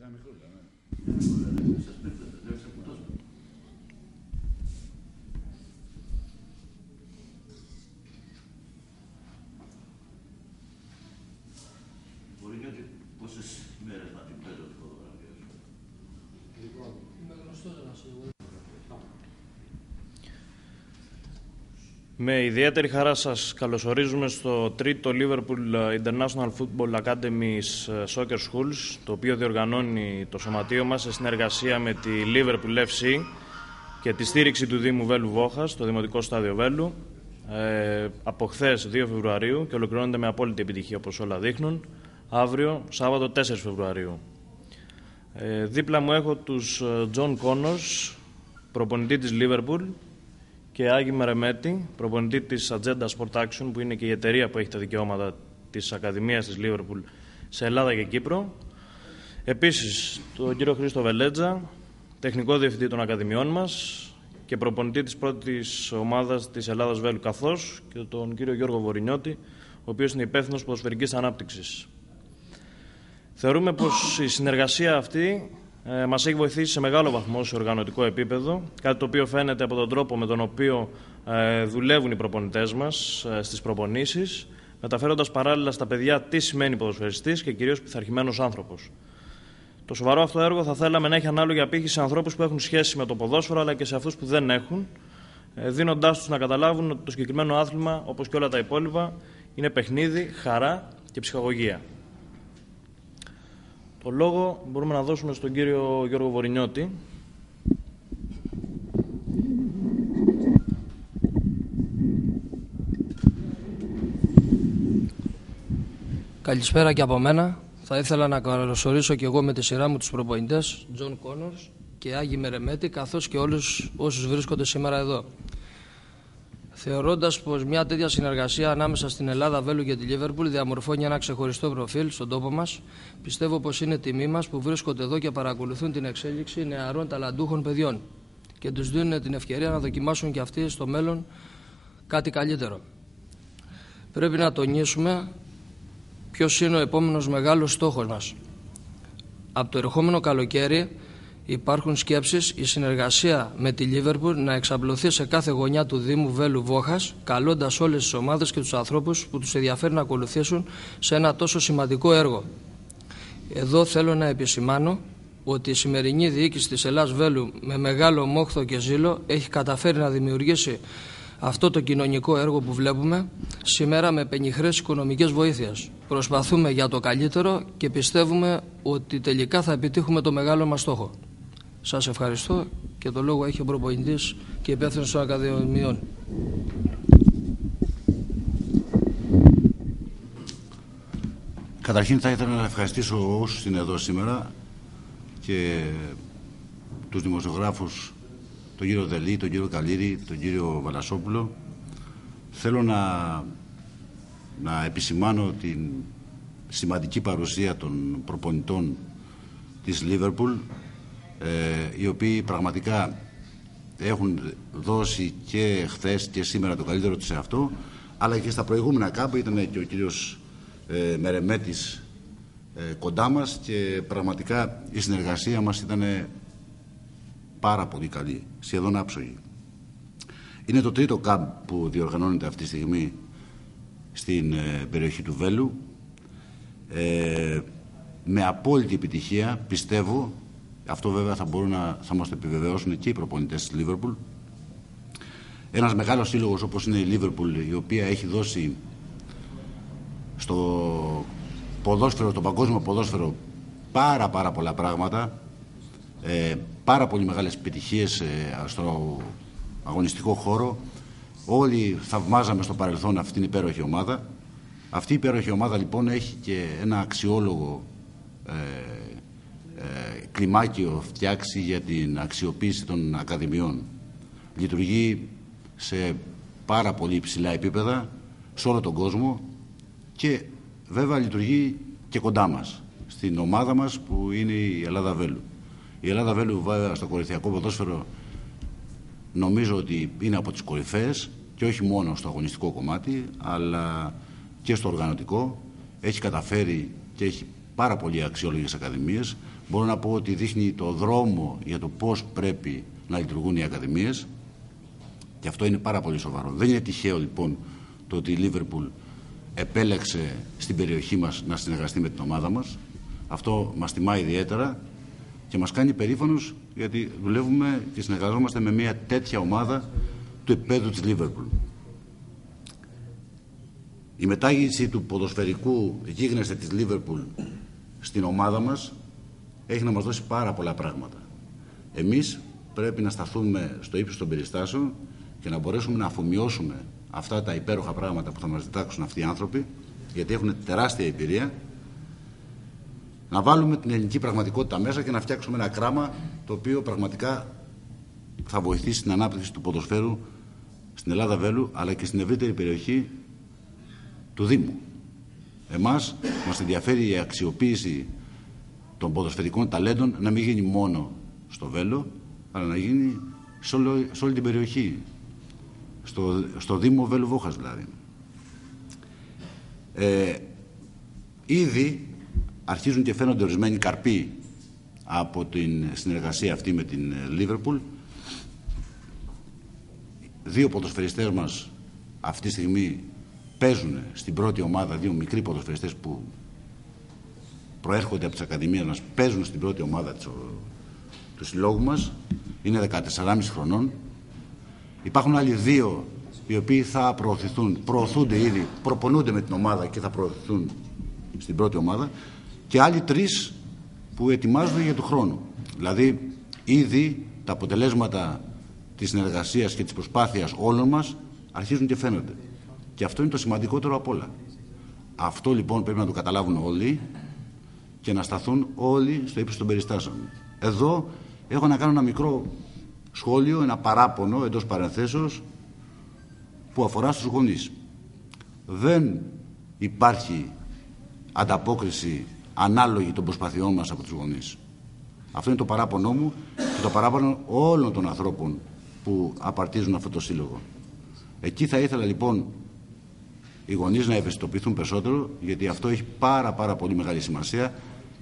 Πόσες μέρες να την παίζω τη φωτογραφία σου? Με ιδιαίτερη χαρά σας καλωσορίζουμε στο τρίτο Liverpool International Football Academy's Soccer Schools, το οποίο διοργανώνει το σωματείο μας σε συνεργασία με τη Liverpool FC και τη στήριξη του Δήμου Βέλου Βόχας, το Δημοτικό Στάδιο Βέλου, από χθες 2 Φεβρουαρίου και ολοκληρώνεται με απόλυτη επιτυχία όπως όλα δείχνουν, αύριο Σάββατο 4 Φεβρουαρίου. Δίπλα μου έχω τους John Connors, προπονητή της Liverpool, και Άγη Μερεμέτη, προπονητή της Agenda Sport Action, που είναι και η εταιρεία που έχει τα δικαιώματα της Ακαδημίας της Liverpool σε Ελλάδα και Κύπρο. Επίσης, τον κύριο Χρήστο Βελέτζα, τεχνικό διευθυντή των Ακαδημιών μας και προπονητή της πρώτης ομάδας της Ελλάδας Βέλου, καθώς και τον κύριο Γιώργο Βορινιώτη, ο οποίος είναι υπεύθυνος ποδοσφαιρικής ανάπτυξης. Θεωρούμε πως η συνεργασία αυτή μας έχει βοηθήσει σε μεγάλο βαθμό σε οργανωτικό επίπεδο, κάτι το οποίο φαίνεται από τον τρόπο με τον οποίο δουλεύουν οι προπονητές μας στις προπονήσεις, μεταφέροντας παράλληλα στα παιδιά τι σημαίνει ποδοσφαιριστής και κυρίως πειθαρχημένος άνθρωπος. Το σοβαρό αυτό έργο θα θέλαμε να έχει ανάλογη απήχηση σε ανθρώπους που έχουν σχέση με το ποδόσφαιρο, αλλά και σε αυτούς που δεν έχουν, δίνοντάς τους να καταλάβουν ότι το συγκεκριμένο άθλημα, όπως και όλα τα υπόλοιπα, είναι παιχνίδι, χαρά και ψυχαγωγία. Το λόγο μπορούμε να δώσουμε στον κύριο Γιώργο Βορινιώτη. Καλησπέρα και από μένα. Θα ήθελα να καλωσορίσω και εγώ με τη σειρά μου τους προπονητές John Connors και Άγη Μερεμέτη, καθώς και όλους όσους βρίσκονται σήμερα εδώ. Θεωρώντας πως μια τέτοια συνεργασία ανάμεσα στην Ελλάδα Βέλου και τη Liverpool διαμορφώνει ένα ξεχωριστό προφίλ στον τόπο μας, πιστεύω πως είναι τιμή μας που βρίσκονται εδώ και παρακολουθούν την εξέλιξη νεαρών ταλαντούχων παιδιών και τους δίνουν την ευκαιρία να δοκιμάσουν και αυτοί στο μέλλον κάτι καλύτερο. Πρέπει να τονίσουμε ποιος είναι ο επόμενος μεγάλος στόχος μας. Από το ερχόμενο καλοκαίρι υπάρχουν σκέψεις η συνεργασία με τη Liverpool να εξαπλωθεί σε κάθε γωνιά του Δήμου Βέλου Βόχας, καλώντας όλες τις ομάδες και τους ανθρώπους που τους ενδιαφέρει να ακολουθήσουν σε ένα τόσο σημαντικό έργο. Εδώ θέλω να επισημάνω ότι η σημερινή διοίκηση της Ελλάδας Βέλου με μεγάλο μόχθο και ζήλο έχει καταφέρει να δημιουργήσει αυτό το κοινωνικό έργο που βλέπουμε σήμερα με πενιχρές οικονομικές βοήθειες. Προσπαθούμε για το καλύτερο και πιστεύουμε ότι τελικά θα επιτύχουμε το μεγάλο μας στόχο. Σας ευχαριστώ και το λόγο έχει ο προπονητής και υπεύθυνος των Ακαδημιών. Καταρχήν θα ήθελα να ευχαριστήσω όσους είναι εδώ σήμερα και τους δημοσιογράφους, τον κύριο Δελή, τον κύριο Καλύρη, τον κύριο Βαλασόπουλο. Θέλω να επισημάνω την σημαντική παρουσία των προπονητών της Liverpool, οι οποίοι πραγματικά έχουν δώσει και χθες και σήμερα το καλύτερο τους σε αυτό, αλλά και στα προηγούμενα κάπου ήταν και ο κύριος Μερεμέτης κοντά μας και πραγματικά η συνεργασία μας ήταν πάρα πολύ καλή, σχεδόν άψογη. Είναι το τρίτο κάμπ που διοργανώνεται αυτή τη στιγμή στην περιοχή του Βέλου, με απόλυτη επιτυχία, πιστεύω. Αυτό βέβαια θα μας το επιβεβαιώσουν και οι προπονητές της Liverpool. Ένας μεγάλος σύλλογος όπως είναι η Liverpool, η οποία έχει δώσει στο ποδόσφαιρο, το παγκόσμιο ποδόσφαιρο πάρα πολλά πράγματα, πάρα πολύ μεγάλες επιτυχίες στο αγωνιστικό χώρο. Όλοι θαυμάζαμε στο παρελθόν αυτή την υπέροχη ομάδα. Αυτή η υπέροχη ομάδα λοιπόν έχει και ένα αξιόλογο κλιμάκιο φτιάξει για την αξιοποίηση των ακαδημιών. Λειτουργεί σε πάρα πολύ υψηλά επίπεδα σε όλο τον κόσμο και βέβαια λειτουργεί και κοντά μας, στην ομάδα μας που είναι η Ελλάδα Βέλου. Η Ελλάδα Βέλου βέβαια στο κορυφαίο ποδόσφαιρο νομίζω ότι είναι από τις κορυφαίες και όχι μόνο στο αγωνιστικό κομμάτι αλλά και στο οργανωτικό. Έχει καταφέρει και έχει πάρα πολύ αξιόλογες ακαδημίες Μπορώ να πω ότι δείχνει το δρόμο για το πώς πρέπει να λειτουργούν οι ακαδημίες, και αυτό είναι πάρα πολύ σοβαρό. Δεν είναι τυχαίο λοιπόν το ότι η Λίβερπουλ επέλεξε στην περιοχή μας να συνεργαστεί με την ομάδα μας. Αυτό μας τιμά ιδιαίτερα και μας κάνει περήφανος, γιατί δουλεύουμε και συνεργαζόμαστε με μια τέτοια ομάδα του επίπεδου της Λίβερπουλ. Η μετάγγιση του ποδοσφαιρικού γίγνεσθε της Λίβερπουλ στην ομάδα μας έχει να μας δώσει πάρα πολλά πράγματα. Εμείς πρέπει να σταθούμε στο ύψος των περιστάσεων και να μπορέσουμε να αφομοιώσουμε αυτά τα υπέροχα πράγματα που θα μας διδάξουν αυτοί οι άνθρωποι, γιατί έχουν τεράστια εμπειρία, να βάλουμε την ελληνική πραγματικότητα μέσα και να φτιάξουμε ένα κράμα το οποίο πραγματικά θα βοηθήσει την ανάπτυξη του ποδοσφαίρου στην Ελλάδα Βέλου, αλλά και στην ευρύτερη περιοχή του Δήμου. Εμάς μας ενδιαφέρει η αξιοποίηση των ποδοσφαιρικών ταλέντων να μην γίνει μόνο στο Βέλο, αλλά να γίνει σε όλη την περιοχή, στο Δήμο Βέλου Βόχας δηλαδή. Ήδη αρχίζουν και φαίνονται ορισμένοι καρποί από την συνεργασία αυτή με την Λίβερπουλ. Δύο ποδοσφαιριστές μας αυτή τη στιγμή παίζουν στην πρώτη ομάδα, δύο μικροί ποδοσφαιριστές που προέρχονται από τις ακαδημίες μας, παίζουν στην πρώτη ομάδα του συλλόγου μας, είναι 14,5 χρονών. Υπάρχουν άλλοι δύο οι οποίοι θα προωθούνται ήδη, προπονούνται με την ομάδα και θα προωθηθούν στην πρώτη ομάδα, και άλλοι τρεις που ετοιμάζονται για του χρόνου. Δηλαδή ήδη τα αποτελέσματα της συνεργασίας και της προσπάθειας όλων μας αρχίζουν και φαίνονται. Και αυτό είναι το σημαντικότερο απ' όλα. Αυτό λοιπόν πρέπει να το καταλάβουν όλοι και να σταθούν όλοι στο ύψος των περιστάσεων. Εδώ έχω να κάνω ένα μικρό σχόλιο, ένα παράπονο εντός παρενθέσεως που αφορά στους γονείς. Δεν υπάρχει ανταπόκριση ανάλογη των προσπαθειών μας από τους γονείς. Αυτό είναι το παράπονό μου και το παράπονο όλων των ανθρώπων που απαρτίζουν αυτό το σύλλογο. Εκεί θα ήθελα λοιπόν οι γονείς να ευαισθητοποιηθούν περισσότερο, γιατί αυτό έχει πάρα πολύ μεγάλη σημασία.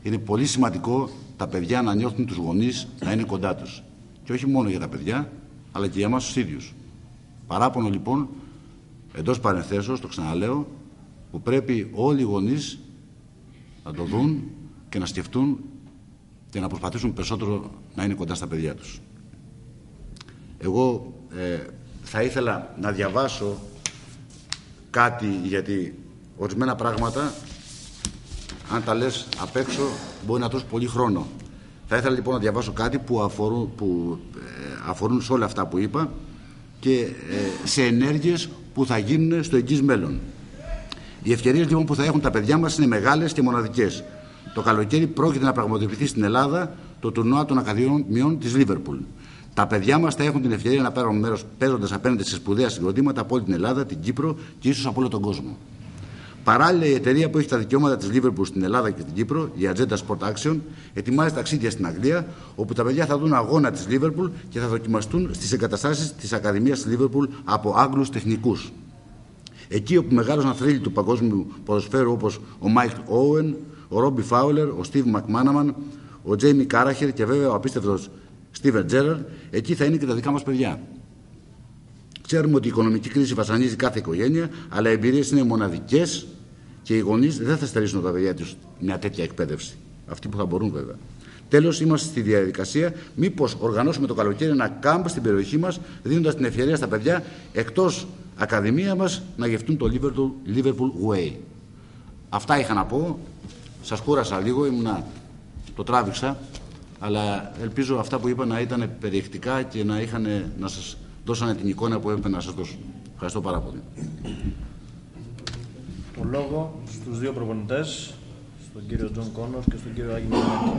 Είναι πολύ σημαντικό τα παιδιά να νιώθουν τους γονείς να είναι κοντά τους. Και όχι μόνο για τα παιδιά, αλλά και για εμάς τους ίδιους. Παράπονο λοιπόν, εντός παρενθέσεως, το ξαναλέω, που πρέπει όλοι οι γονείς να το δουν και να σκεφτούν και να προσπαθήσουν περισσότερο να είναι κοντά στα παιδιά τους. Εγώ θα ήθελα να διαβάσω κάτι, γιατί ορισμένα πράγματα, αν τα λες απ' έξω, μπορεί να τρως πολύ χρόνο. Θα ήθελα λοιπόν να διαβάσω κάτι που αφορούν σε όλα αυτά που είπα και σε ενέργειες που θα γίνουν στο εγγύς μέλλον. Οι ευκαιρίες λοιπόν που θα έχουν τα παιδιά μας είναι μεγάλες και μοναδικές. Το καλοκαίρι πρόκειται να πραγματοποιηθεί στην Ελλάδα το τουρνουά των Ακαδημιών της Λίβερπουλ. Τα παιδιά μας θα έχουν την ευκαιρία να πάρουν μέρος παίζοντας απέναντι σε σπουδαία συγκροτήματα από όλη την Ελλάδα, την Κύπρο και ίσως από όλο τον κόσμο. Παράλληλα, η εταιρεία που έχει τα δικαιώματα της Liverpool στην Ελλάδα και την Κύπρο, η Agenda Sport Action, ετοιμάζει ταξίδια στην Αγγλία, όπου τα παιδιά θα δουν αγώνα της Liverpool και θα δοκιμαστούν στις εγκαταστάσεις της Ακαδημίας της Liverpool από Άγγλους τεχνικούς. Εκεί όπου μεγάλωσαν θρύλοι του παγκόσμιου ποδοσφαίρου όπως ο Μάικλ Όουεν, ο Ρόμπι Φάουλερ, ο Στίβ Μακμάναμαν, ο Τζέιμι Κάραχερ και βέβαια ο απίστευτος Στίβεν Τζέραρντ, εκεί θα είναι και τα δικά μας παιδιά. Ξέρουμε ότι η οικονομική κρίση βασανίζει κάθε οικογένεια, αλλά οι εμπειρίες είναι μοναδικές και οι γονείς δεν θα στερήσουν τα παιδιά τους μια τέτοια εκπαίδευση. Αυτοί που θα μπορούν βέβαια. Τέλος, είμαστε στη διαδικασία μήπως οργανώσουμε το καλοκαίρι ένα κάμπ στην περιοχή μας, δίνοντας την ευκαιρία στα παιδιά εκτός ακαδημία μας να γευτούν το Liverpool Way. Αυτά είχα να πω. Σας κούρασα λίγο, το τράβηξα, αλλά ελπίζω αυτά που είπα να ήταν περιεκτικά και να σας δώσανε την εικόνα που έπρεπε να σας δώσουν. Ευχαριστώ πάρα πολύ. Το λόγο στους δύο προπονητές, στον κύριο Τζον Κόνορ και στον κύριο Άγγι Μιχαλάκη.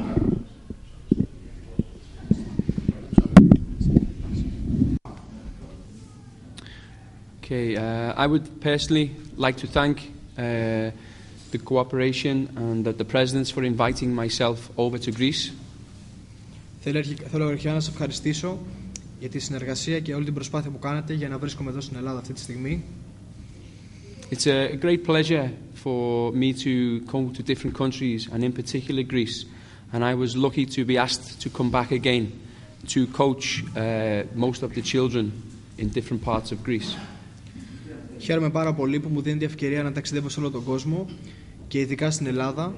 Okay, I would personally like to thank the cooperation and the presidents for inviting myself over to Greece. Θέλω αρχικά να σας ευχαριστήσω για τη συνεργασία και όλη την προσπάθεια που κάνετε για να βρίσκομαι εδώ στην Ελλάδα αυτή τη στιγμή. It's a great pleasure for me to come to different countries and in particular Greece and I was lucky to be asked to come back again to coach most of the children in different parts of Greece. Χαίρομαι πάρα πολύ που μου δίνει την ευκαιρία να ταξιδεύω σε όλο τον κόσμο και ειδικά στην Ελλάδα.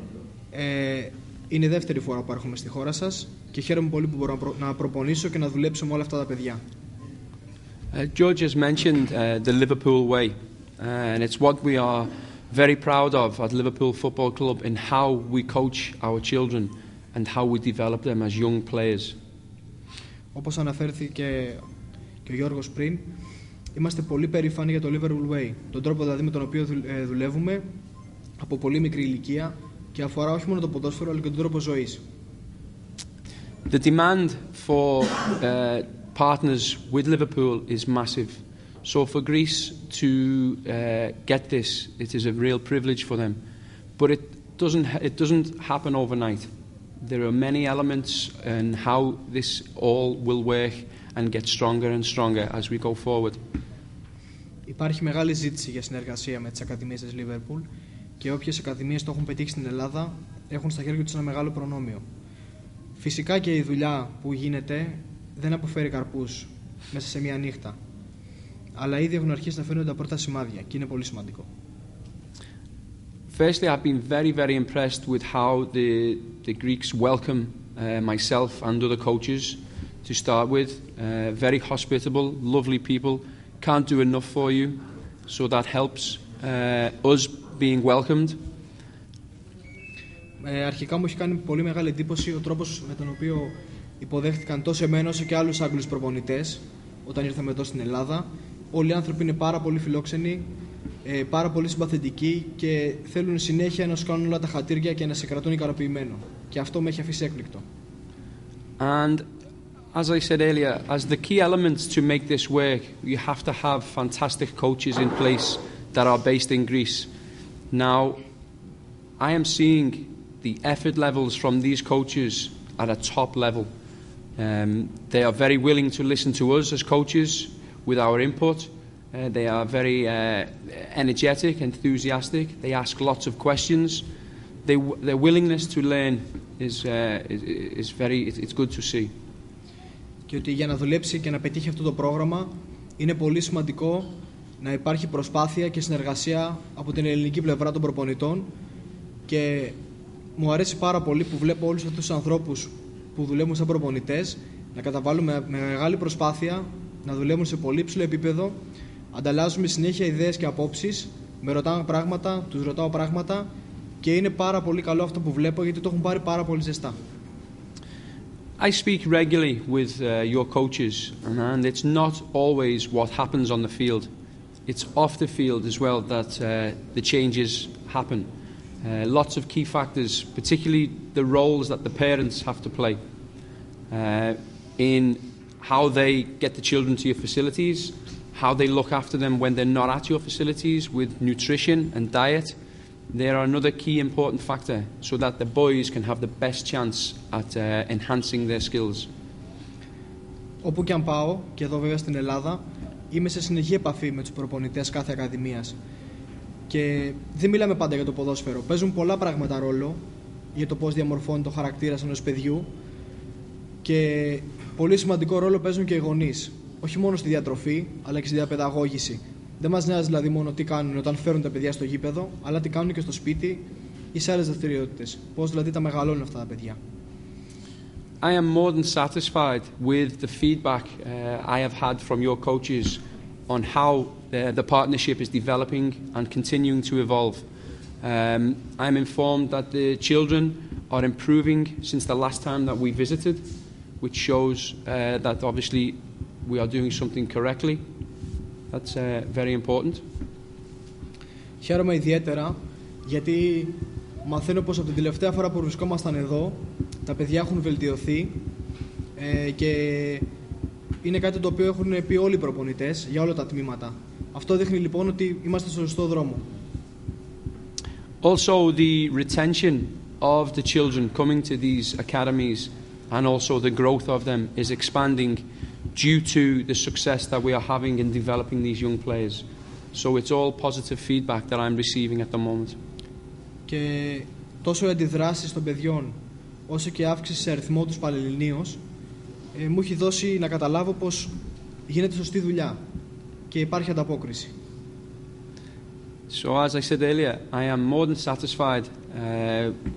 Είναι η δεύτερη φορά που έρχομαι στη χώρα σας και χαίρομαι πολύ που μπορώ να προπονήσω και να δουλέψω με όλα αυτά τα παιδιά. George has mentioned the Liverpool way, and it's what we are very proud of at Liverpool Football Club in how we coach our children and how we develop them as young players. Όπως αναφέρθηκε και ο Γιώργος πριν, είμαστε πολύ περήφανοι για το Liverpool Way, τον τρόπο δηλαδή με τον οποίο δουλεύουμε από πολύ μικρή ηλικία και αφορά όχι μόνο το ποδόσφαιρο αλλά και τον τρόπο ζωής. The demand for partners with Liverpool is massive. So for Greece to get this, it is a real privilege for them. But it doesn't happen overnight. There are many elements in how this all will work and get stronger and stronger as we go forward. Υπάρχει μεγάλη ζήτηση για συνεργασία με τις ακαδημίες της Liverpool και όποιες ακαδημίες το έχουν πετύχει στην Ελλάδα έχουν στα χέρια τους ένα μεγάλο προνόμιο. Φυσικά και η δουλειά που γίνεται δεν αποφέρει καρπούς μέσα σε μια νύχτα. Αλλά ήδη έχουν αρχίσει να φαίνονται τα πρώτα σημάδια και είναι πολύ σημαντικό. Firstly, I've been very, very impressed with how the Greeks welcome myself and other coaches to start with. Very hospitable, lovely people. Can't do enough for you, so that helps us being welcomed. Αρχικά μου έχει κάνει πολύ μεγάλη εντύπωση ο τρόπος με τον οποίο υποδέχτηκαν τόσο εμένα όσο και άλλους Άγγλους προπονητές όταν ήρθαμε εδώ στην Ελλάδα. Όλοι οι άνθρωποι είναι πάρα πολύ φιλόξενοι, πάρα πολύ συμπαθητικοί και θέλουν συνέχεια να σου κάνουν όλα τα χατήρια και να σε κρατούν ικανοποιημένο. Και αυτό με έχει αφήσει έκπληκτο. And as I said earlier, as the key elements to make this work, you have to have fantastic coaches in place that are based in Greece. Now, I am seeing the effort levels from these coaches at a top level. They are very willing to listen to us as coaches with our input. They are very energetic, enthusiastic. They ask lots of questions. Their willingness to learn is very. It's good to see. Και ότι για να δουλέψει και να πετύχει αυτό το πρόγραμμα είναι πολύ σημαντικό να υπάρχει προσπάθεια και συνεργασία από την ελληνική πλευρά των προπονητών και μου αρέσει πάρα πολύ που βλέπω όλους αυτούς τους ανθρώπους που δουλεύουν σαν προπονητές να καταβάλουν με μεγάλη προσπάθεια, να δουλεύουν σε πολύ υψηλό επίπεδο, ανταλλάζουμε συνέχεια ιδέες και απόψεις, με ρωτάνε πράγματα, τους ρωτάω πράγματα και είναι πάρα πολύ καλό αυτό που βλέπω γιατί το έχουν πάρει πάρα πολύ ζεστά. I speak regularly with your coaches, and it's not always what happens on the field. It's off the field as well that the changes happen. Lots of key factors, particularly the roles that the parents have to play in how they get the children to your facilities, how they look after them when they're not at your facilities with nutrition and diet. They are another key important factor so that the boys can have the best chance at enhancing their skills. Όπου και αν πάω, και εδώ βέβαια στην Ελλάδα, είμαι σε συνεχή επαφή με τους προπονητές κάθε ακαδημίας. Και δεν μιλάμε πάντα για το ποδόσφαιρο. Παίζουν πολλά πράγματα ρόλο για το πώς διαμορφώνει το χαρακτήρα ενός παιδιού και πολύ σημαντικό ρόλο παίζουν και οι γονείς. Όχι μόνο στη διατροφή, αλλά και στη διαπαιδαγώγηση. Δεν μας νοιάζει δηλαδή μόνο τι κάνουν όταν φέρουν τα παιδιά στο γήπεδο, αλλά τι κάνουν και στο σπίτι ή σε άλλες δραστηριότητες. Πώς δηλαδή τα μεγαλώνουν αυτά τα παιδιά. I am more than satisfied with the feedback I have had from your coaches on how the partnership is developing and continuing to evolve. I'm informed that the children are improving since the last time that we visited, which shows that obviously we are doing something correctly. That's very important. Χαίρομαι ιδιαίτερα γιατί μαθαίνω πως από την τελευταία φορά που βρισκόμασταν εδώ τα παιδιά έχουν βελτιωθεί και είναι κάτι το οποίο έχουν πει όλοι οι προπονητές για όλα τα τμήματα. Αυτό δείχνει λοιπόν ότι είμαστε στο σωστό δρόμο. Also the retention of the children coming to these academies and also the growth of them is expanding due to the success that we are having in developing these young players. So it's all positive feedback that I'm receiving at the moment. Και τόσο οι αντιδράσεις των παιδιών όσο και αύξηση σε αριθμό τους πανελληνίως, μου έχει δώσει να καταλάβω πως γίνεται σωστή δουλειά και υπάρχει ανταπόκριση. So, as I said earlier, I am more than satisfied,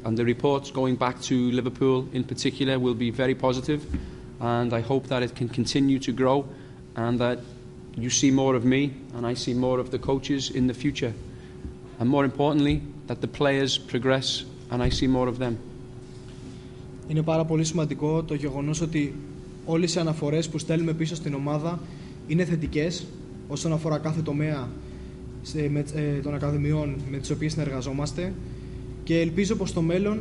and the reports going back to Liverpool in particular will be very positive, and I hope that it can continue to grow, and that you see more of me, and I see more of the coaches in the future, and more importantly, that the players progress, and I see more of them. Είναι πάρα πολύ σημαντικό το γεγονός ότι όλες οι αναφορές που στέλνουμε πίσω στην ομάδα είναι θετικές όσον αφορά κάθε τομέα των ακαδημιών με τις οποίες συνεργαζόμαστε, και ελπίζω πως στο μέλλον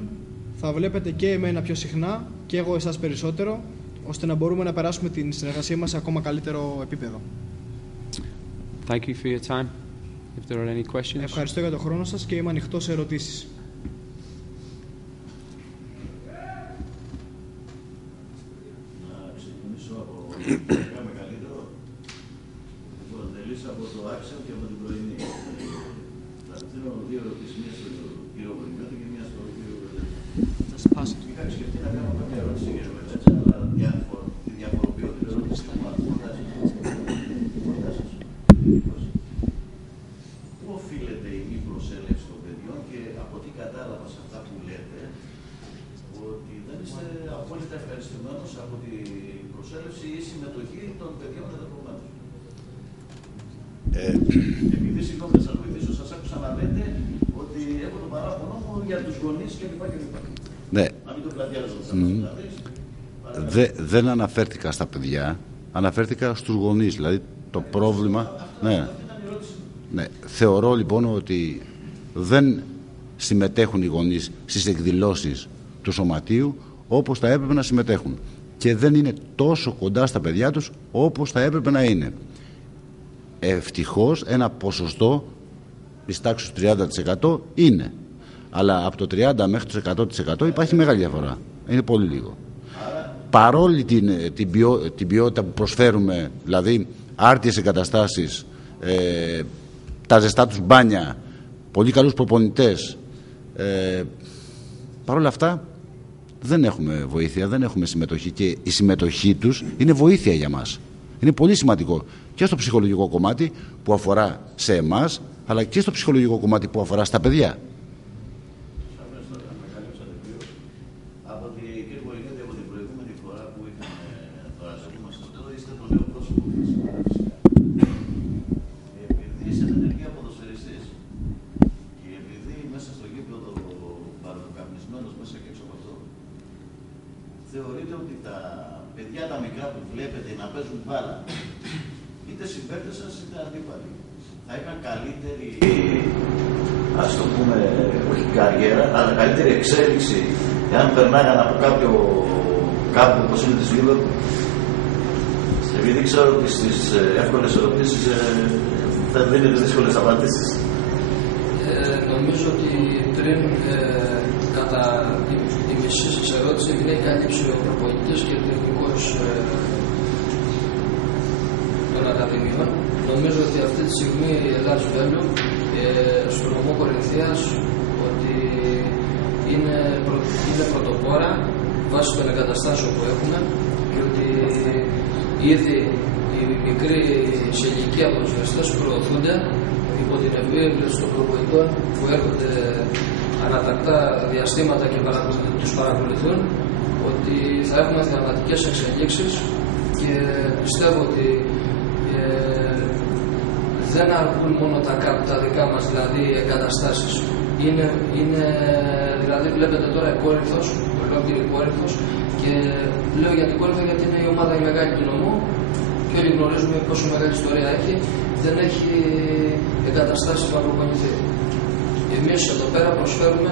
θα βλέπετε και εμένα πιο συχνά και εγώ εσάς περισσότερο, ώστε να μπορούμε να περάσουμε την συνεργασία μας σε ακόμα καλύτερο επίπεδο. Thank you for your time. If there are any questions. Ευχαριστώ για τον χρόνο σας και είμαι ανοιχτός σε ερωτήσεις. Από το Άξιο και από την πρωινή. Θα θέλω δύο ερωτήσεις, μία στον κύριο Βολινιώτη και μία στον κύριο Βελέτη. Είχα σκεφτεί να κάνω κάποια ερώτηση, κύριε Βελέτσα, αλλά τη διαφοροποιώ την ερώτηση του μάθηματος. Πού οφείλεται η μη προσέλευση των παιδιών, και από τι κατάλαβα σε αυτά που λέτε, ότι δεν είστε απόλυτα ευχαριστημένος από την προσέλευση ή συμμετοχή των παιδιών ενδεχομένως. Επειδή συγγνώμη να σας βοηθήσω, σας άκουσα να λέτε ότι έχω τον παράπονο μου για τους γονείς κλπ. Ναι. Να μην το πλατιάζω. Δεν αναφέρθηκα στα παιδιά, αναφέρθηκα στους γονείς. Δηλαδή το πρόβλημα. Ναι. Θεωρώ λοιπόν ότι δεν συμμετέχουν οι γονείς στις εκδηλώσεις του σωματείου όπως θα έπρεπε να συμμετέχουν. Και δεν είναι τόσο κοντά στα παιδιά τους όπως θα έπρεπε να είναι. Ευτυχώς ένα ποσοστό της τάξης του 30% είναι. Αλλά από το 30% μέχρι το 100% υπάρχει μεγάλη διαφορά. Είναι πολύ λίγο. Παρόλη την ποιότητα που προσφέρουμε, δηλαδή άρτιες εγκαταστάσεις, τα ζεστά τους μπάνια, πολύ καλούς προπονητές, παρόλα αυτά δεν έχουμε βοήθεια, δεν έχουμε συμμετοχή, και η συμμετοχή τους είναι βοήθεια για μας. Είναι πολύ σημαντικό και στο ψυχολογικό κομμάτι που αφορά σε εμάς, αλλά και στο ψυχολογικό κομμάτι που αφορά στα παιδιά. Από την κύριε Βολινιώτη, από την προηγούμενη φορά που είχαμε το ραζεμούμαστε εδώ, είστε το νέο πρόσωπο της φυσικά. Επειδή είστε ενεργοί ποδοσφαιριστής και επειδή μέσα στο γήπεδο παραδοκαπνισμένος μέσα και έξω από αυτό, θεωρείτε ότι τα παιδιά τα μικρά που βλέπετε να παίζουν μπάλα, είτε συμπαίκτες σας είτε αντίπαλοι, θα είχαν καλύτερη, ας το πούμε, όχι καριέρα, αλλά καλύτερη εξέλιξη εάν περνάγαν από κάπου όπως είναι της Λίβερπουλ? Επειδή ξέρω ότι στις εύκολες ερωτήσεις δεν δίνετε δύσκολες απαντήσεις. Νομίζω ότι πριν κατά τη μισή σας ερώτηση, επειδή έχει καλύψει ο προπονητής και ο τεχνικός των ακαδημιών, νομίζω ότι αυτή τη στιγμή η Ελλάς Βέλου στο νομό Κορινθίας ότι είναι πρωτοπόρα βάσει των εγκαταστάσεων που έχουμε, και ότι ήδη οι μικροί σε ηλικία ποδοσφαιριστές προωθούνται υπό την επίβλεψη των προπονητών που έρχονται ανατακτά διαστήματα και τους παρακολουθούν, ότι θα έχουμε θεαματικές εξελίξεις, και πιστεύω ότι δεν αρκούν μόνο τα δικά μας, δηλαδή εγκαταστάσεις. Είναι δηλαδή βλέπετε τώρα η Κόρινθος, ολόκληρη Κόρινθος, και λέω για την Κόρινθο γιατί είναι η ομάδα η μεγάλη του νομού και όλοι γνωρίζουμε πόσο μεγάλη ιστορία έχει, δεν έχει εγκαταστάσεις να προπονηθεί. Εμείς εδώ πέρα προσφέρουμε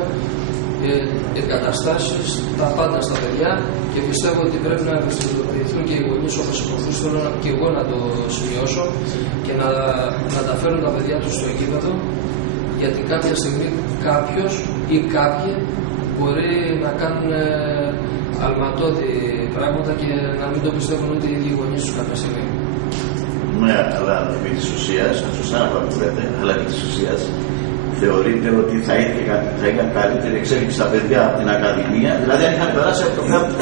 εγκαταστάσεις, τα πάντα στα παιδιά, και πιστεύω ότι πρέπει να ευαισθητοποιηθούν και οι γονείς όπως υποθούς. Θέλω και εγώ να το σημειώσω και να τα φέρουν τα παιδιά τους στο γήπεδο, γιατί κάποια στιγμή κάποιος ή κάποιοι μπορεί να κάνουν αλματώδη πράγματα και να μην το πιστεύουν ούτε οι ίδιοι γονείς τους κάποια στιγμή. Ναι, αλλά επί της ουσίας, σωστά να που λέτε, αλλά επί της ουσίας, θεωρείτε ότι θα είχαν καλύτερη εξέλιξη στα παιδιά από την Ακαδημία, δηλαδή αν είχαν περάσει από το κράτος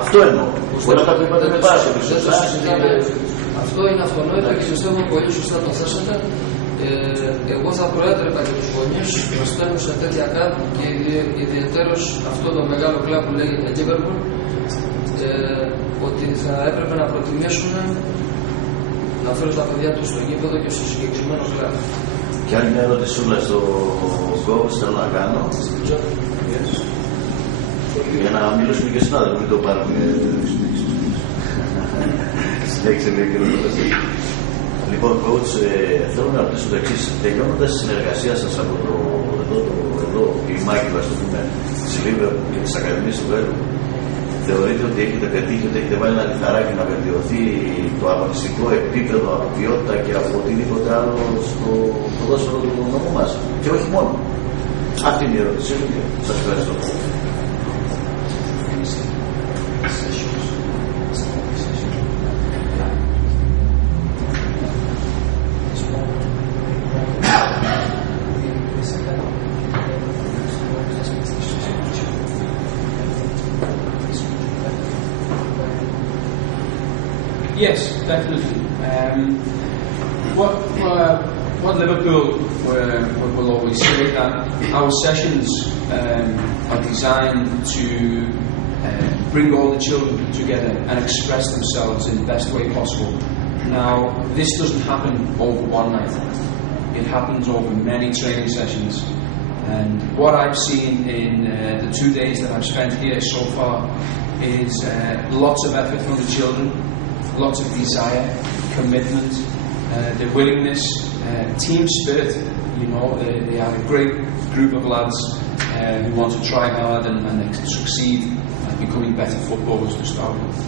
αυτό εννοώ. Όλα τα που είπατε με πάρα πολύ σωστά. Αυτό είναι αυτονόητο και πιστεύω πολύ σωστά το θέσατε. Εγώ θα προέτρεπα και τους γονείς να στέλνουν σε τέτοια κάτω και ιδιαιτέρως αυτό το μεγάλο κλαμπ που λέγεται Liverpool, ότι θα έπρεπε να προτιμήσουν να φέρουν τα παιδιά τους στο γήπεδο και στο συγκεκριμένο κλαμπ. Και άλλη μια ερωτησούλα στο Γκόβς θέλω να κάνω. Για να μιλήσουμε και συνάδελφοι, μην το πάρουμε. Συνέχισε μια κοινότητα. Λοιπόν, coach, θέλω να ρωτήσω το εξής. Τελειώνοντας τη συνεργασία σας από εδώ η μάκυλα, στο πούμε, της Liverpool και της Ακαδημίας του Βέλου, θεωρείτε ότι έχετε πετύχει, ότι έχετε βάλει ένα λιθαράκι να βελτιωθεί το αγωνιστικό επίπεδο από ποιότητα και από οτιδήποτε άλλο στο ποδόσφαιρο του νομού μας? Και όχι μόνο. Αυτή είναι η ερώτησή μου και σας ευχαριστώ. Yes, definitely. What Liverpool will always say that our sessions are designed to bring all the children together and express themselves in the best way possible. Now, this doesn't happen over one night. It happens over many training sessions. And what I've seen in the 2 days that I've spent here so far is lots of effort from the children, lots of desire, commitment, their willingness, team spirit. You know, they are a great group of lads who want to try hard and succeed at becoming better footballers to start with.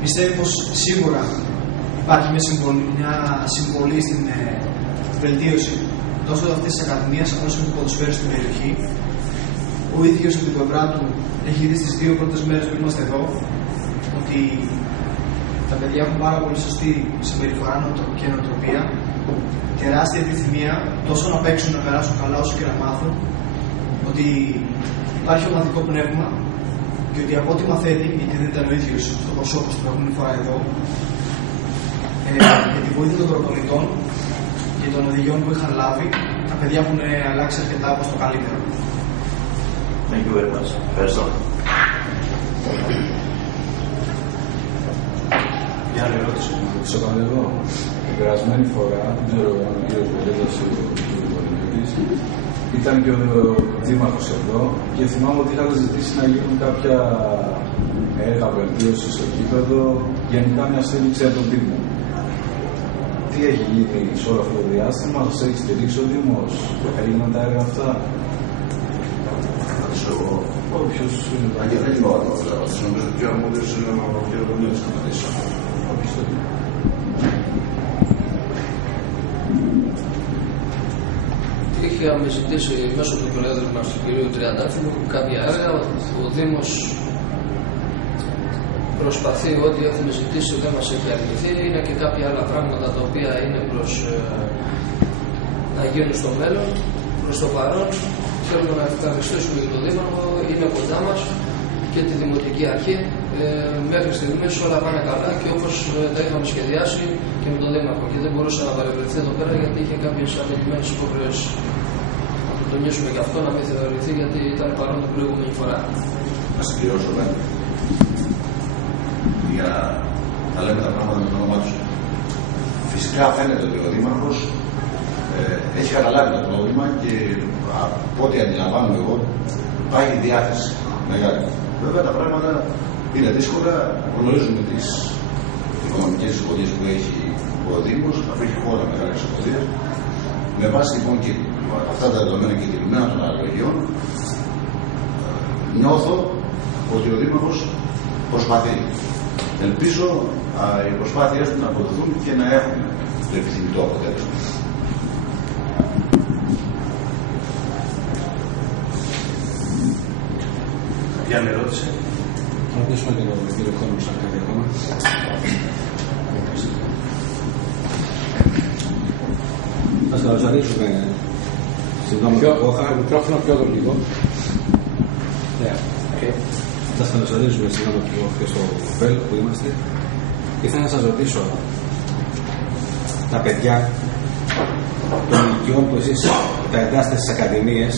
Πιστεύω πως σίγουρα υπάρχει μια συμβολή στην βελτίωση τόσο αυτής της Ακαδημίας όσο και του ποδοσφαίρου στην περιοχή. Ο ίδιος από την πλευρά του έχει δει στις 2 πρώτες μέρες που είμαστε εδώ ότι τα παιδιά έχουν πάρα πολύ σωστή συμπεριφορά και νοοτροπία, τεράστια επιθυμία τόσο να παίξουν, να περάσουν καλά όσο και να μάθουν, ότι υπάρχει ομαδικό πνεύμα και ότι από ό,τι μαθαίνει, γιατί δεν ήταν ο ίδιος στο προσώπο την προηγούμενη φορά εδώ, με τη βοήθεια των προπονητών και των οδηγιών που είχαν λάβει, τα παιδιά έχουν αλλάξει αρκετά προς το καλύτερο. Thank you very much. Ευχαριστώ. Μια άλλη ερώτηση που ρωτήσω πάλι εδώ. Την περασμένη φορά, δεν ξέρω αν ο κύριος Βελίδας ή ο κύριος Βελίδης, ήταν και ο δήμαρχος εδώ και θυμάμαι ότι είχατε ζητήσει να γίνουν κάποια έργα βελτίωση στο γήπεδο, γενικά μια στήριξη από τον Δήμο. Τι έχει γίνει σε όλο αυτό το διάστημα, σας έχει στηρίξει ο Δήμος, έγιναν τα έργα αυτά? Όποιος είναι τα έργα. Δεν είναι ο άλλος, νομίζω ότι ο αρμόδιος είναι ο κ. Βελίδης να πατήσει. Όποιος το δει. Είχαμε ζητήσει μέσω του Προέδρου μας, του κ. Τριαντάφυλλου, κάποια έργα. Ο Δήμος προσπαθεί, ό,τι έχουμε ζητήσει δεν μας έχει αρνηθεί. Είναι και κάποια άλλα πράγματα τα οποία είναι προς να γίνουν στο μέλλον. Προς το παρόν θέλουμε να ευχαριστήσουμε και τον Δήμαρχο, είναι κοντά μας και τη Δημοτική Αρχή. Μέχρι στιγμής όλα πάνε καλά και όπως τα είχαμε σχεδιάσει και με τον Δήμαρχο. Και δεν μπορούσε να παρευρεθεί εδώ πέρα γιατί είχε κάποιες ανελημμένες υποχρεώσεις. Να το τονίσουμε και αυτό, να μην θεωρηθεί γιατί ήταν παρόν την προηγούμενη φορά. Να συμπληρώσουμε. Για να λέμε τα πράγματα με το όνομά τους. Φυσικά φαίνεται ότι ο Δήμαρχος έχει καταλάβει το πρόβλημα και από ό,τι αντιλαμβάνομαι εγώ πάει η διάθεση μεγάλη. Βέβαια τα πράγματα είναι δύσκολα, γνωρίζουμε τις οικονομικές δυσκολίες που έχει ο Δήμος, αφού έχει χώρα μεγάλες δυσκολίες. Με βάση λοιπόν και αυτά τα δεδομένα και τηρημένα των αναλογιών, νιώθω ότι ο Δήμαρχος προσπαθεί. Ελπίζω οι προσπάθειές του να αποδοθούν και να έχουν το επιθυμητό αποτέλεσμα. Ποια άλλη ερώτηση? ρωτήσουμε και τον κύριο Κόμου σαν κάτι ακόμα. Σας καλωσορίσουμε συγγνώμη το μικρόφωνο πιο λίγο. Σας καλωσορίζουμε συγγνώμη και στο ΒΕΛ που είμαστε. Ήθελα να σας ρωτήσω, τα παιδιά των ηλικιών που εσείς τα εντάσσετε στις ακαδημίες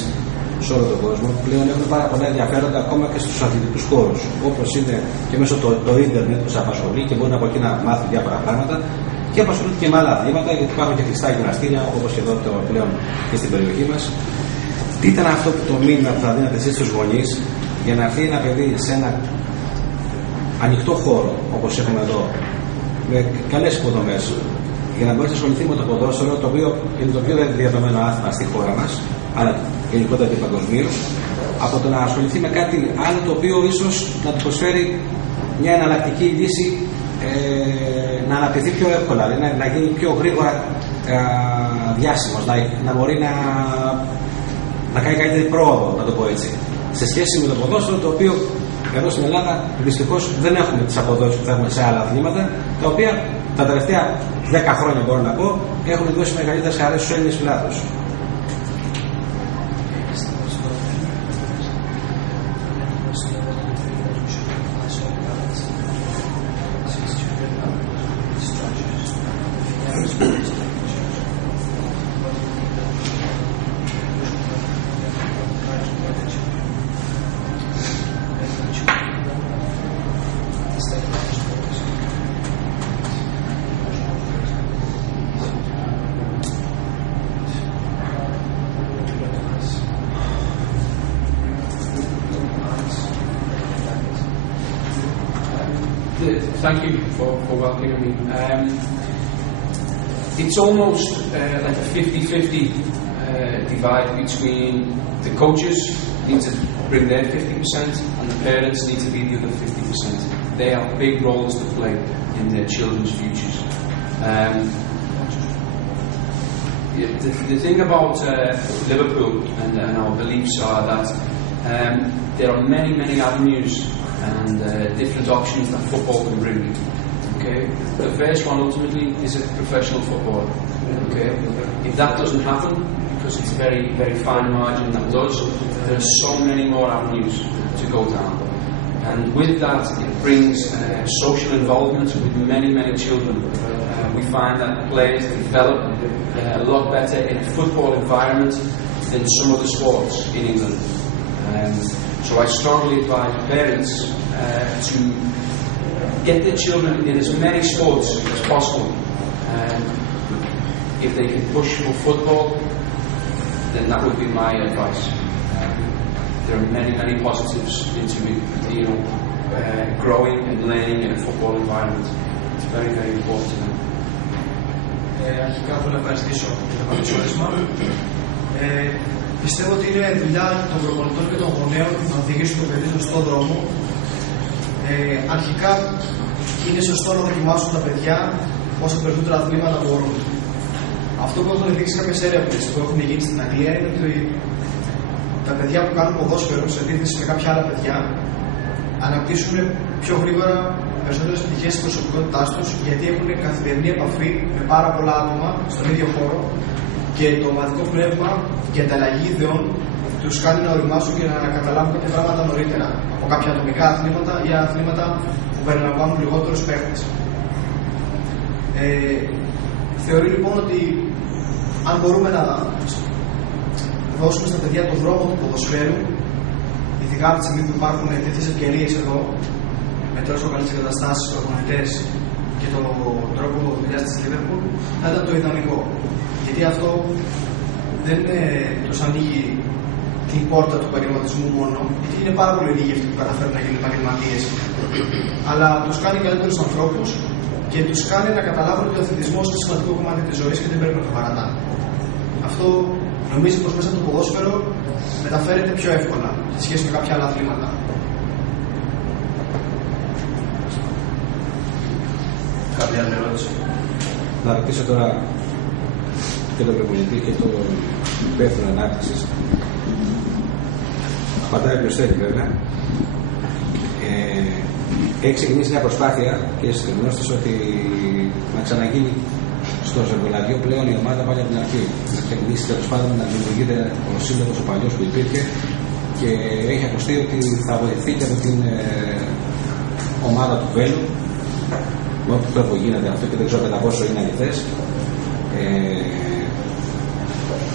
σε όλο τον κόσμο, πλέον έχουν πάρα πολλά ενδιαφέροντα ακόμα και στους αθλητικούς χώρους. Όπως είναι και μέσω το ίντερνετ που τους απασχολεί και μπορούν από εκεί να μάθουν διάφορα πράγματα και απασχολούν και με άλλα αθλήματα, γιατί υπάρχουν και κλειστά γυμναστήρια, όπως και εδώ πλέον και στην περιοχή μας. Τι ήταν αυτό που το μήνυμα που θα δίνατε εσείς στους γονείς για να έρθει ένα παιδί σε ένα ανοιχτό χώρο, όπως έχουμε εδώ, με καλές υποδομές, για να μπορέσει να ασχοληθεί με το ποδόσφαιρο, το οποίο είναι το πιο διαδομένο άθλημα στη χώρα μας, αλλά γενικότερα και παγκοσμίως, από το να ασχοληθεί με κάτι άλλο το οποίο ίσως να του προσφέρει μια εναλλακτική λύση, να αναπτυχθεί πιο εύκολα, δηλαδή να γίνει πιο γρήγορα διάσημος, να μπορεί να κάνει καλύτερη πρόοδο, να το πω έτσι, σε σχέση με το ποδόσφαιρο, το οποίο εδώ στην Ελλάδα δυστυχώς δεν έχουμε τις αποδόσεις που θα έχουμε σε άλλα αθλήματα, τα οποία τα τελευταία 10 χρόνια, μπορώ να πω, έχουν δώσει μεγαλύτερες χαρές στους Έλληνες φιλάθλους. Thank you for welcoming me. It's almost like a 50-50 divide between the coaches need to bring their 50% and the parents need to be the other 50%. They have big roles to play in their children's futures. The thing about Liverpool and our beliefs are that there are many avenues and different options that football can bring. Okay, the first one ultimately is a professional football. Okay, if that doesn't happen, because it's a very fine margin that does, there are so many more avenues to go down. And with that, it brings social involvement with many children. We find that players develop a lot better in a football environment than some other sports in England. So I strongly advise parents to get their children in as many sports as possible. If they can push for football, then that would be my advice. There are many positives into it, growing and learning in a football environment. It's very important to them. Αρχικά θέλω να ευχαριστήσω για το καλωσόρισμα. Πιστεύω ότι είναι δουλειά των προπονητών και των γονέων να οδηγήσουν το παιδί στο σωστό δρόμο. Αρχικά είναι σωστό να δοκιμάσουν τα παιδιά όσο περισσότερα αθλήματα μπορούν. Αυτό που έχουν δείξει κάποιες έρευνες που έχουν γίνει στην Αγγλία είναι ότι τα παιδιά που κάνουν ποδόσφαιρο σε αντίθεση με κάποια άλλα παιδιά αναπτύσσουν πιο γρήγορα περισσότερες πτυχές της προσωπικότητάς τους, γιατί έχουν καθημερινή επαφή με πάρα πολλά άτομα στον ίδιο χώρο και το ομαδικό πνεύμα και ανταλλαγή ιδεών τους κάνει να οριμάσουν και να καταλάβουν κάποια πράγματα νωρίτερα από κάποια ατομικά αθλήματα ή αθλήματα που περιλαμβάνουν λιγότερους παίχτες. Θεωρεί λοιπόν ότι αν μπορούμε να δώσουμε στα παιδιά τον δρόμο του ποδοσφαίρου, ειδικά από τη στιγμή που υπάρχουν τέτοιες ευκαιρίες εδώ, με τόσο καλές εγκαταστάσεις, προπονητές και τον τρόπο δουλειάς της Liverpool, θα ήταν το ιδανικό. Γιατί αυτό δεν τους ανοίγει την πόρτα του επαγγελματισμού μόνο, γιατί είναι πάρα πολύ λίγοι αυτοί που καταφέρουν να γίνουν επαγγελματίες, αλλά τους κάνει καλύτερους ανθρώπους και τους κάνει να καταλάβουν ότι ο αθλητισμός είναι σημαντικό κομμάτι της ζωής και δεν πρέπει να το παρατάνε. Αυτό νομίζει πως μέσα από το ποδόσφαιρο μεταφέρεται πιο εύκολα σε σχέση με κάποια άλλα αθλήματα. Κάποια άλλη ερώτηση? Να ρωτήσω τώρα και τον προπονητή και τον υπεύθυνο ανάπτυξης. Απαντάει ποιος θέλει βέβαια. έχει ξεκινήσει μια προσπάθεια και στις γνώστες ότι να ξαναγίνει στο Ζευγολαδιό πλέον η ομάδα πάλι από την αρχή. Να ξεκινήσει τέλος πάντων να δημιουργείται ο σύλλογος ο παλιός που υπήρχε και έχει ακουστεί ότι θα βοηθεί και από την ομάδα του Βέλου. Με ό,τι τρόπο γίνεται αυτό και δεν ξέρω κατά πόσο είναι αληθές.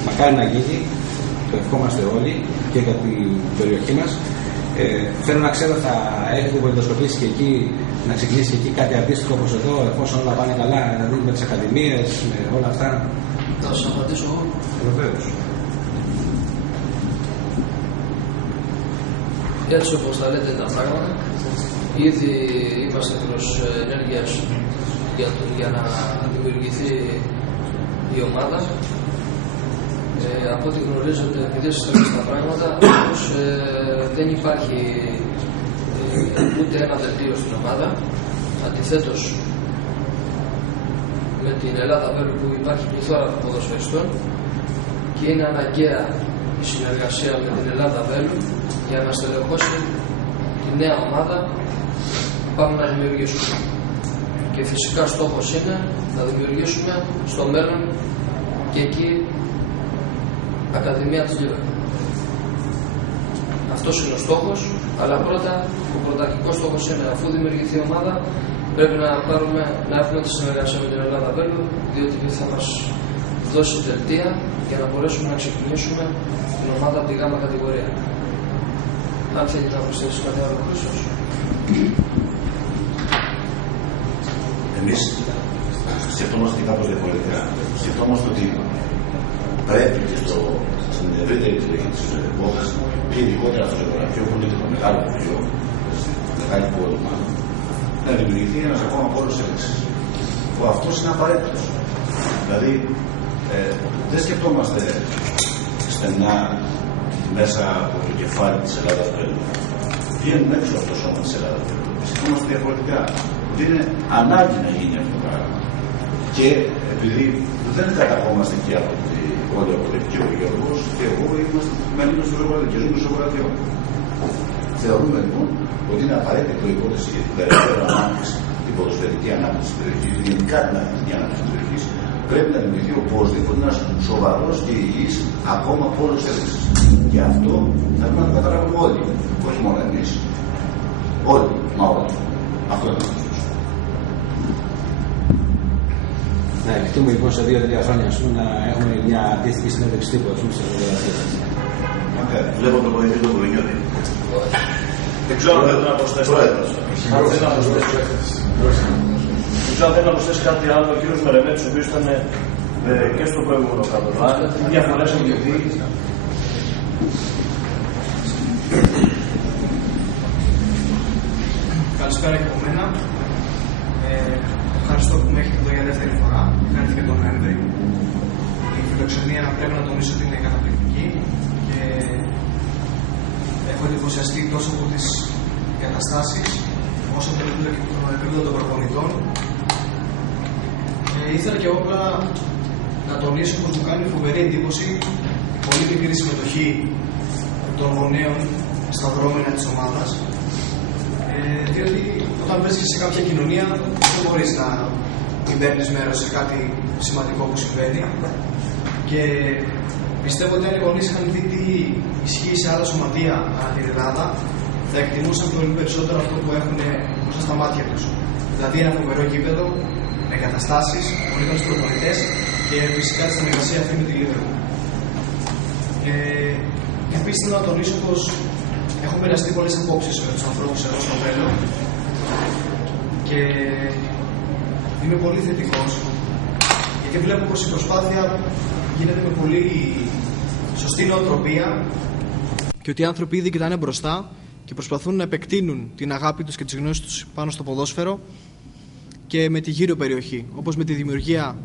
Μακάρι να γίνει, το ευχόμαστε όλοι και για την περιοχή μας. Θέλω να ξέρω, θα έχετε πολιτοσκοπήσει και εκεί, να ξεκινήσει και εκεί κάτι αντίστοιχο όπως εδώ, εφόσον όλα πάνε καλά, δηλαδή με τις ακαδημίες, με όλα αυτά. Θα σας απαντήσω εγώ. Βεβαίως. Έτσι όπως τα λέτε τα πράγματα, ήδη είμαστε προς ενέργειας για να δημιουργηθεί η ομάδα. Από ό,τι γνωρίζετε, επειδή σας τα τα πράγματα, δεν υπάρχει ούτε ένα δελτίο στην ομάδα. Αντιθέτως, με την Ελλάδα Βέλου που υπάρχει πληθώρα ποδοσφαιριστών και είναι αναγκαία η συνεργασία με την Ελλάδα Βέλου για να στελεχώσει τη νέα ομάδα που πάμε να δημιουργήσουμε. Και φυσικά στόχος είναι να δημιουργήσουμε στο μέλλον και εκεί Ακαδημία της Λίβερπουλ. Αυτός είναι ο στόχος, αλλά πρώτα ο πρωταρχικός στόχος είναι, αφού δημιουργηθεί η ομάδα, πρέπει να έχουμε τη συνεργασία με την Ελλάδα Βέλου, διότι θα μας δώσει δελτία για να μπορέσουμε να ξεκινήσουμε την ομάδα από τη γάμα κατηγορία. Αν θέλετε να προσθέσει κάτι άλλο, Χρήστος. Εμείς σκεφτόμαστε κάπως διαφορετικά. Σκεφτόμαστε ότι πρέπει και στην ευρύτερη περιοχή της πόλης και ειδικότερα στο Ζευγολαδιό που είναι και το μεγάλο χωριό, μεγάλη πόλη μάλλον, να δημιουργηθεί ένας ακόμα πόλος έλεξης. Που αυτός είναι απαραίτητος. Δηλαδή, δεν σκεφτόμαστε στενά μέσα από το κεφάλι της Ελλάδας Βέλου. Βγαίνουμε έξω από το σώμα της Ελλάδας Βέλου. Σκεφτόμαστε διαφορετικά. Ότι είναι ανάγκη να γίνει αυτό το πράγμα. Και επειδή δεν καταγόμαστε και από όλοι από το και ο Γιώργος και εγώ είμαστε μένουμε στο Ζευγολαδιό και ζούμε στο Ζευγολαδιό. Θεωρούμε λοιπόν ότι είναι απαραίτητη προϋπόθεση για την περαιτέρω ανάπτυξη, την ποδοσφαιρική ανάπτυξη της περιοχής, γενικά την αθλητική ανάπτυξη της περιοχής, πρέπει να δημιουργηθεί οπωσδήποτε ένας σοβαρός και υγιής ακόμα πόλος έλεξης. Και αυτό θα πρέπει να το καταλάβουμε όλοι, όχι μόνο εμείς. Όλοι, μα όλοι. Αυτό είναι το σωστό. Να ευχηθούμε λοιπόν σε 2-3 χρόνια να έχουμε μια αντίστοιχη συνέντευξη τύπου στο Ζευγολαδιό. Βλέπω το βοηθή του Βουρνιώτη. Δεν ξέρω αν θέλετε να προσθέσετε. Δεν ξέρω αν θέλετε να προσθέσει κάτι άλλο ο κύριος Μερεμέτης, ο οποίος ήταν και στο προηγούμενο κάτω. Τι διαφορές έχει δει. Καλησπέρα και από μένα. Ευχαριστώ που με έχετε εδώ για δεύτερη φορά. Χάρηκα τον Νοέμβρη. Η φιλοξενία πρέπει να τονίσω ότι είναι καταπληκτική και έχω εντυπωσιαστεί τόσο από τις καταστάσεις όσο και το επίπεδο των προπονητών. Ήθελα και εγώ απλά να τονίσω πως μου κάνει φοβερή εντύπωση η πολύ μικρή συμμετοχή των γονέων στα δρόμενα της ομάδας. Διότι όταν βρίσκεσαι σε κάποια κοινωνία δεν μπορείς να μην παίρνεις μέρος σε κάτι σημαντικό που συμβαίνει. Και πιστεύω ότι αν οι γονείς είχαν δει τι ισχύει σε άλλα σωματεία ανά την Ελλάδα, θα εκτιμούσαν πολύ περισσότερο αυτό που έχουν μπροστά στα μάτια τους. Δηλαδή ένα φοβερό γήπεδο με καταστάσεις, πολύ καλούς προπονητές και φυσικά τη συνεργασία αυτή με τη Λίβερπουλ. Επίσης θέλω να τονίσω πως έχω μοιραστεί πολλές απόψεις με τους ανθρώπους εδώ στο Βέλο και είμαι πολύ θετικός γιατί βλέπω πως η προσπάθεια γίνεται με πολύ σωστή νοοτροπία και ότι οι άνθρωποι ήδη κοιτάνε μπροστά και προσπαθούν να επεκτείνουν την αγάπη τους και τις γνώσεις τους πάνω στο ποδόσφαιρο και με τη γύρω περιοχή, όπως με τη δημιουργία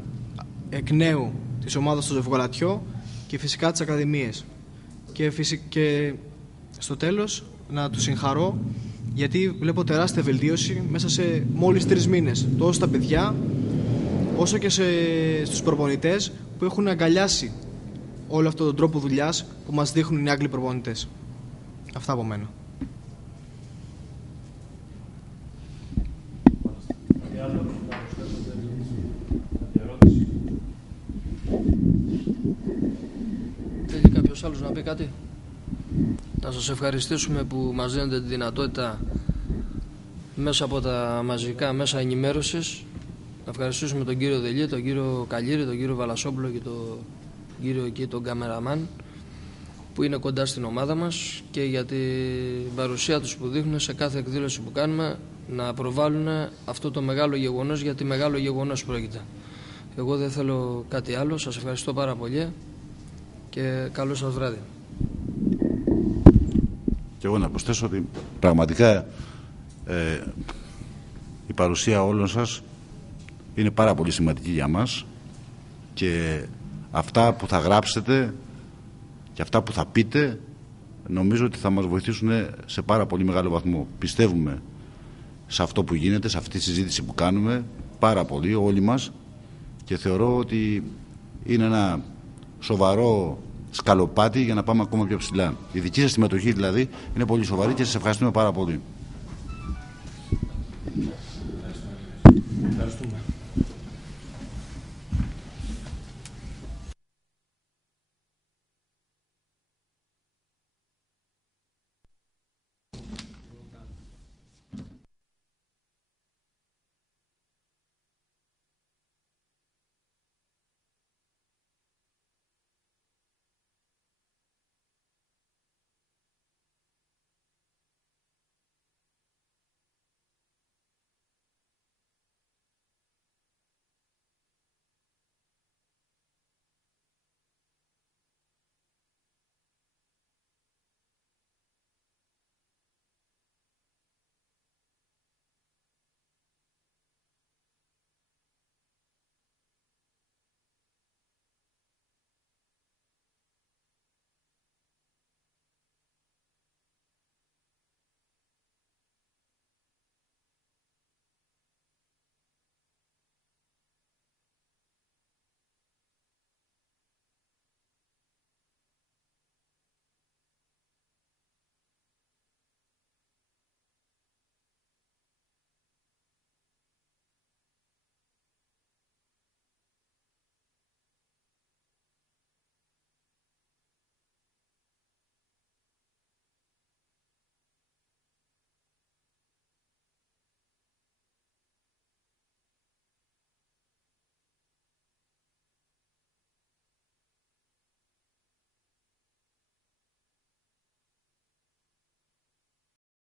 εκ νέου της ομάδας στο Ζευγολαδιό και φυσικά τις ακαδημίες. Και στο τέλος να τους συγχαρώ γιατί βλέπω τεράστια βελτίωση μέσα σε μόλις 3 μήνες τόσο στα παιδιά όσο και στους προπονητές που έχουν αγκαλιάσει όλο αυτόν τον τρόπο δουλειάς που μας δείχνουν οι Άγγλοι προπονητές. Αυτά από μένα. Θέλει κάποιος άλλος να πει κάτι? Να σας ευχαριστήσουμε που μας δίνετε τη δυνατότητα μέσα από τα μαζικά μέσα ενημέρωσης. Να ευχαριστήσουμε τον κύριο Δελή, τον κύριο Καλήρη, τον κύριο Βαλασόπουλο και τον κύριο εκεί, τον καμεραμάν, που είναι κοντά στην ομάδα μας, και για την παρουσία τους που δείχνουν σε κάθε εκδήλωση που κάνουμε, να προβάλλουν αυτό το μεγάλο γεγονός, γιατί μεγάλο γεγονός πρόκειται. Εγώ δεν θέλω κάτι άλλο. Σας ευχαριστώ πάρα πολύ και καλό σας βράδυ. Και εγώ να προσθέσω ότι πραγματικά η παρουσία όλων σας είναι πάρα πολύ σημαντική για μας, και αυτά που θα γράψετε και αυτά που θα πείτε νομίζω ότι θα μας βοηθήσουν σε πάρα πολύ μεγάλο βαθμό. Πιστεύουμε σε αυτό που γίνεται, σε αυτή τη συζήτηση που κάνουμε πάρα πολύ όλοι μας, και θεωρώ ότι είναι ένα σοβαρό σκαλοπάτι για να πάμε ακόμα πιο ψηλά. Η δική σας συμμετοχή δηλαδή είναι πολύ σοβαρή και σας ευχαριστούμε πάρα πολύ. Ευχαριστούμε.